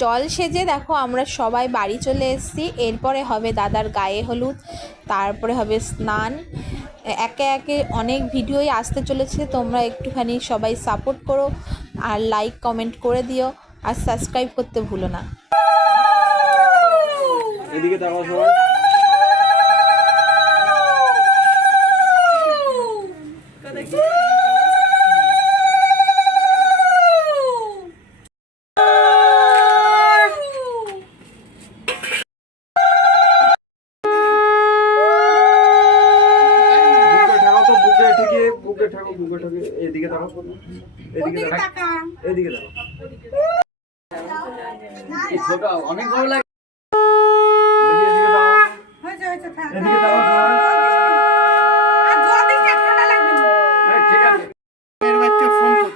জল সেজে দেখো আমরা সবাই বাড়ি চলে এসেছি। এরপরে হবে দাদার গায়ে হলুদ, তারপরে হবে স্নান। একে একে অনেক ভিডিওই আসতে চলেছে, তোমরা একটুখানি সবাই সাপোর্ট করো আর লাইক কমেন্ট করে দিও আর সাবস্ক্রাইব করতে ভুলো না। এদিকে তাকাও সবাই। বুকে ঠাকো, বুকে ঠাকো, এদিকে তাকাও, এদিকে তাকাও, এদিকে তাকাও। ছোট অনেক ভালো লাগে। এদিকে তাকাও, এদিকে তাকাও।